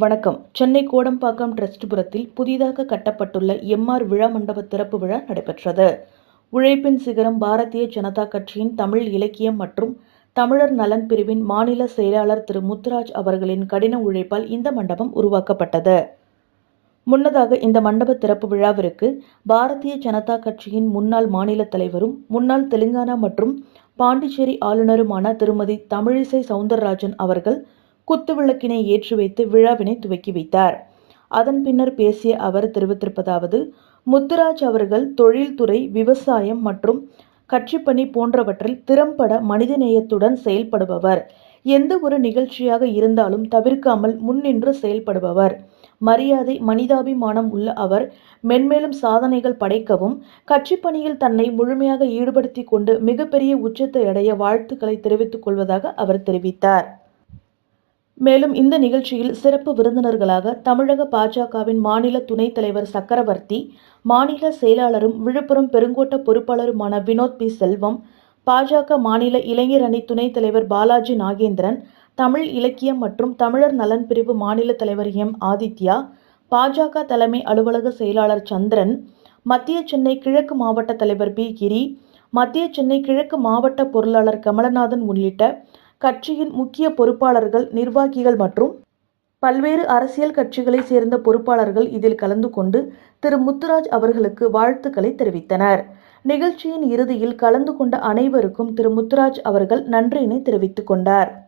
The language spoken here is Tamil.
வணக்கம். சென்னை கோடம்பாக்கம் ட்ரஸ்ட்புரத்தில் புதிதாக கட்டப்பட்டுள்ள எம்ஆர் விழா மண்டப திறப்பு விழா நடைபெற்றது. உழைப்பின் சிகரம் பாரதிய ஜனதா கட்சியின் தமிழ் இலக்கியம் மற்றும் தமிழர் நலன் பிரிவின் மாநில செயலாளர் திரு முத்துராஜ் அவர்களின் கடின உழைப்பால் இந்த மண்டபம் உருவாக்கப்பட்டது. முன்னதாக இந்த மண்டப திறப்பு விழாவிற்கு பாரதிய ஜனதா கட்சியின் முன்னாள் மாநில தலைவரும் முன்னாள் தெலுங்கானா மற்றும் பாண்டிச்சேரி ஆளுநருமான திருமதி தமிழிசை சவுந்தரராஜன் அவர்கள் குத்துவிளக்கினை ஏற்றி வைத்து விழாவினை துவக்கி வைத்தார். அதன் பின்னர் பேசிய அவர் தெரிவித்திருப்பதாவது முத்துராஜ் அவர்கள் தொழில்துறை விவசாயம் மற்றும் கட்சிப்பணி போன்றவற்றில் திறம்பட மனிதநேயத்துடன் செயல்படுபவர். எந்த ஒரு நிகழ்ச்சியாக இருந்தாலும் தவிர்க்காமல் முன்னின்று செயல்படுபவர். மரியாதை மனிதாபிமானம் உள்ள அவர் மென்மேலும் சாதனைகள் படைக்கவும் கட்சிப்பணியில் தன்னை முழுமையாக ஈடுபடுத்திக் கொண்டு மிகப்பெரிய உச்சத்தை அடைய வாழ்த்துக்களை தெரிவித்துக் கொள்வதாக அவர் தெரிவித்தார். மேலும் இந்த நிகழ்ச்சியில் சிறப்பு விருந்தினர்களாக தமிழக பாஜகவின் மாநில துணைத் தலைவர் சக்கரவர்த்தி மாநில செயலாளரும் விழுப்புரம் பெருங்கோட்ட பொறுப்பாளருமான வினோத் பி. செல்வம் பாஜக மாநில இளைஞர் அணி துணைத் தலைவர் பாலாஜி நாகேந்திரன் தமிழ் இலக்கியம் மற்றும் தமிழர் நலன் பிரிவு மாநில தலைவர் எம். ஆதித்யா பாஜக தலைமை அலுவலக செயலாளர் சந்திரன் மத்திய சென்னை கிழக்கு மாவட்ட தலைவர் பி. கிரி மத்திய சென்னை கிழக்கு மாவட்ட பொருளாளர் கமலநாதன் உள்ளிட்ட கட்சியின் முக்கிய பொறுப்பாளர்கள் நிர்வாகிகள் மற்றும் பல்வேறு அரசியல் கட்சிகளை சேர்ந்த பொறுப்பாளர்கள் இதில் கலந்து கொண்டு திரு. முத்துராஜ் அவர்களுக்கு வாழ்த்துக்களை தெரிவித்தனர். நிகழ்ச்சியின் இறுதியில் கலந்து கொண்ட அனைவருக்கும் திரு. முத்துராஜ் அவர்கள் நன்றியினை தெரிவித்துக் கொண்டார்.